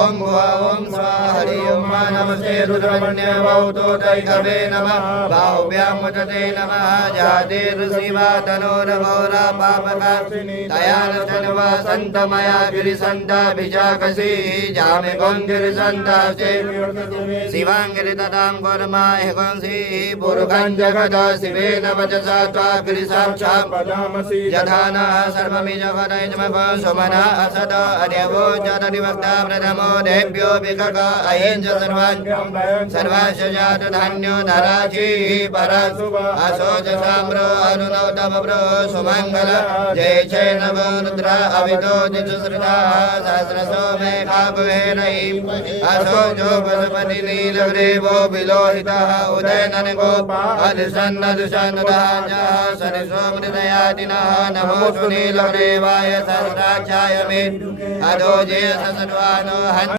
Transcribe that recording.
ओम भुवा ओम स्वाहा हरि ओम नमस्ते रुद्रमण्य बहुतो दैकवे नमः बाहुभ्याम मुचते नमः जाते ऋषिवा तनोरघोरा पापकाशिनी तयान तन्वा संतमया गिरिसंता बिजाकसी जामे गोंगिरिसंता शिवांगिरिततां कर्माय कंसी पुरुखं जगत शिवेन वचसा त्वा गिरिसाक्षात् पदामसि यथाना सर्वमि जगदैजमक सुमना असद अदेवो जतदिवक्ता प्रथमो देभ्यो विकक अहिंस सर्वांश जात धान्यो धराची परसुभ असोच साम्रो अरुणौ तवप्रो सुमंगल जय जय नव रुद्र अवितो दिशुश्रुता सहस्रसो मेघा कुहेरै असोजो पशुपति नीलग्रीवो विलोहितः उदयनन गोपाल सन्नदुषन्नदाज सरिसो मृदयादिनः नमो नीलग्रीवाय सहस्राक्षाय मे अदो जय सर्वानो